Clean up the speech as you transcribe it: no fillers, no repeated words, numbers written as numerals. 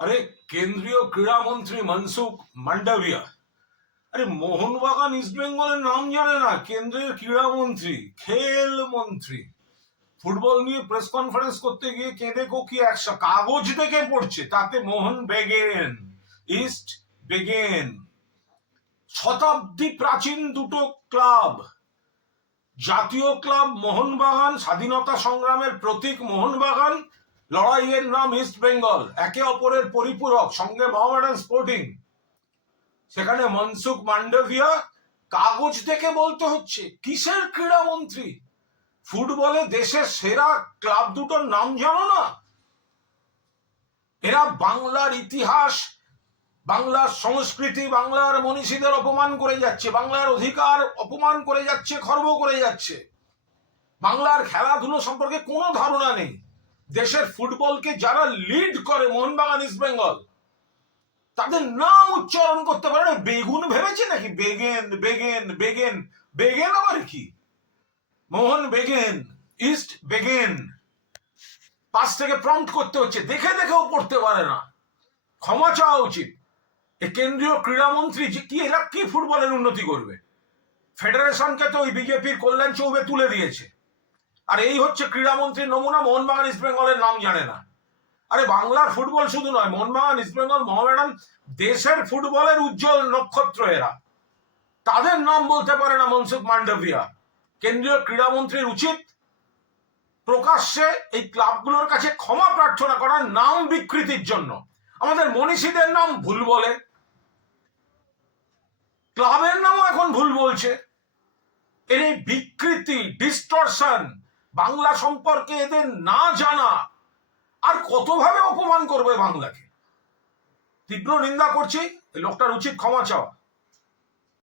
আরে কেন্দ্রীয় ক্রীড়ামন্ত্রী মনসুখ মান্ডাভিয়া, আরে মোহনবাগান ইস্ট বেঙ্গলের নাম জানে না? কেন্দ্রের ক্রীড়ামন্ত্রী, খেল মন্ত্রী, ফুটবল নিয়ে প্রেস কনফারেন্স করতে গিয়ে কেঁদে কোকিয়ে একশো কাগজ দেখে পড়ছে, তাতে মোহন বেগেন, ইস্ট বেগেন। শতাব্দী প্রাচীন দুটো ক্লাব, জাতীয় ক্লাব মোহনবাগান, স্বাধীনতা সংগ্রামের প্রতীক মোহনবাগান, লড়াইয়ের নাম ইস্ট বেঙ্গল, একে অপরের পরিপূরক, সঙ্গে মোহামেডান স্পোর্টিং। সেখানে মনসুখ মান্ডাভিয়া কাগজ দেখে বলতে হচ্ছে কিসের ক্রীড়ামন্ত্রী? ফুটবলে দেশের সেরা ক্লাব দুটোর নাম জানো না? এরা বাংলার ইতিহাস, বাংলার সংস্কৃতি, বাংলার মনীষীদের অপমান করে যাচ্ছে, বাংলার অধিকার অপমান করে যাচ্ছে, খর্ব করে যাচ্ছে। বাংলার খেলাধুলো সম্পর্কে কোনো ধারণা নেই। দেশের ফুটবলকে যারা লিড করে মোহনবাগান ইস্ট বেঙ্গল, তাদের নাম উচ্চারণ করতে পারে না। বেগুন ভেবেছে নাকি? বেগেন বেগেন বেগেন, বেগেন আবার কি? মোহন বেগেন, ইস্ট বেগেন। পাশ থেকে প্রম্পট করতে হচ্ছে, দেখে দেখেও পড়তে পারে না। ক্ষমা চাওয়া উচিত। এই কেন্দ্রীয় ক্রীড়ামন্ত্রী যে কি, এরা কি ফুটবলের উন্নতি করবে? ফেডারেশনকে তো ওই বিজেপির কল্যাণ চৌবে তুলে দিয়েছে। আর এই হচ্ছে ক্রীড়ামন্ত্রীর নমুনা, মোহনবাগান ইস্ট বেঙ্গলের নাম জানে না। আরে বাংলার ফুটবল শুধু নয়, মোহনবাগান ইস্ট বেঙ্গল মোহামেডান দেশের ফুটবলের উজ্জ্বল নক্ষত্র এরা, তাদের নাম বলতে পারে না মনসুখ মান্ডাভিয়া। কেন্দ্রীয় ক্রীড়ামন্ত্রীর উচিত প্রকাশ্যে এই ক্লাবগুলোর কাছে ক্ষমা প্রার্থনা করার, নাম বিকৃতির জন্য। আমাদের মনীষীদের নাম ভুল বলে, ক্লাবের নামও এখন ভুল বলছে। এর এই বিকৃতি, ডিস্টরশন, বাংলা সম্পর্কে এদের না জানা, আর কতভাবে অপমান করবে বাংলাকে। তীব্র নিন্দা করছি, এই লোকটার উচিত ক্ষমা চাওয়া।